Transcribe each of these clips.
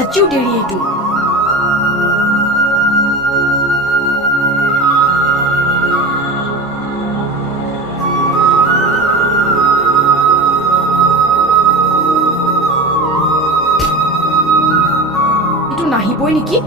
আজিও দেৰি এইটো এইটো নাহিবই নেকি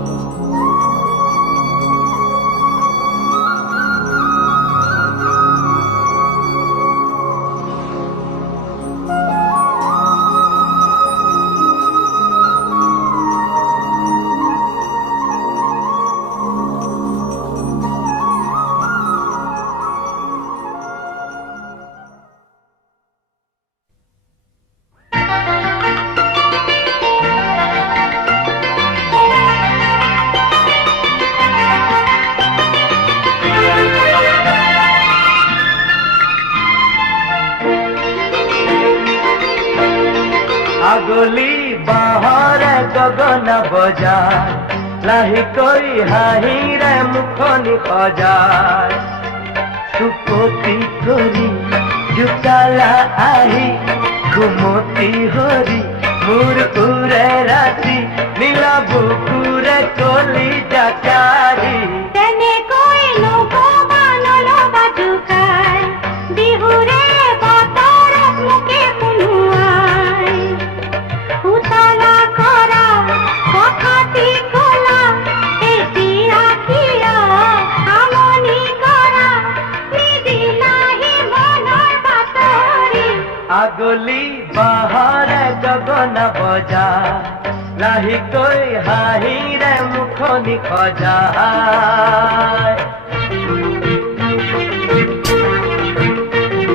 আগলি বাহৰে গগন বজায় লাহেকৈ হাঁহিৰে মুখনি সজায় চুপতি কৰি জোকালা আহি ঘুমতি হৰি মোৰ উৰে ৰাতি নীলা বুকুৰে কলি জাকাৰি তেনেকৈ নকবা নলবা জোকাই বিহুৰে বতৰত মোকে শুনোৱাই উতলা কৰা কথাটি কলা এতিয়া কিয় আমনি কৰা নিদিলাহি মনৰ বাতৰি আগলি বাহৰে গগন বজায় লাহেকৈ হাঁহিৰে মুখনি সজায়